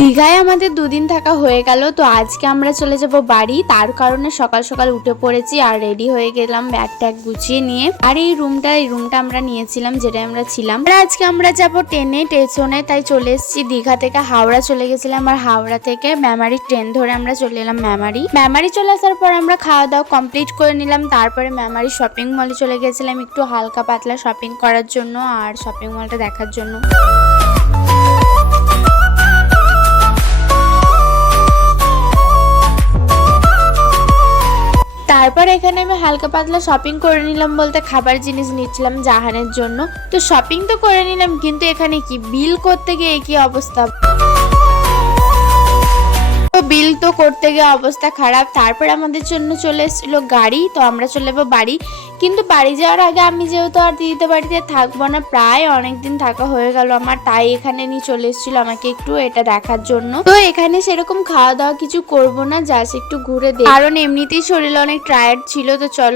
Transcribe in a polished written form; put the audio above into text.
দীঘায় আমাদের দুদিন থাকা হয়ে গেল। তো আজকে আমরা চলে যাব বাড়ি, তার কারণে সকাল সকাল উঠে পড়েছি আর রেডি হয়ে গেলাম ব্যাগ ট্যাগ গুছিয়ে নিয়ে। আর এই রুমটা আমরা নিয়েছিলাম, যেটা আমরা ছিলাম। আর আজকে আমরা যাব ট্রেনে, স্টেশনে, তাই চলে এসেছি। দীঘা থেকে হাওড়া চলে গেছিলাম আর হাওড়া থেকে মেমারি ট্রেন ধরে আমরা চলে এলাম মেমারি চলে আসার পর আমরা খাওয়া দাওয়া কমপ্লিট করে নিলাম। তারপরে মেমারি শপিং মলে চলে গেছিলাম একটু হালকা পাতলা শপিং করার জন্য আর শপিং মলটা দেখার জন্য। তারপর এখানে আমি হালকা পাতলা শপিং করে নিলাম, বলতে খাবার জিনিস নিচ্ছিলাম জাহানের জন্য। তো শপিং তো করে নিলাম, কিন্তু এখানে কি বিল করতে গিয়ে কি অবস্থা, তো বিল তো করতে গিয়ে অবস্থা খারাপ। তারপর আমাদের জন্য চলে এসেছিল গাড়ি, তো আমরা চলে যাবো বাড়ি। কিন্তু বাড়ি যাওয়ার আগে আমি যেহেতু আর দিদিদের বাড়িতে থাকবো না, প্রায় অনেকদিন থাকা হয়ে গেল আমার, তাই এখানে নিয়ে চলে এসেছিল আমাকে একটু এটা দেখার জন্য। তো এখানে সেরকম খাওয়া দাওয়া কিছু করবো না, জাস্ট একটু ঘুরে দেখ, কারণ এমনিতেই শরীর অনেক টায়ার্ড ছিল। তো চলো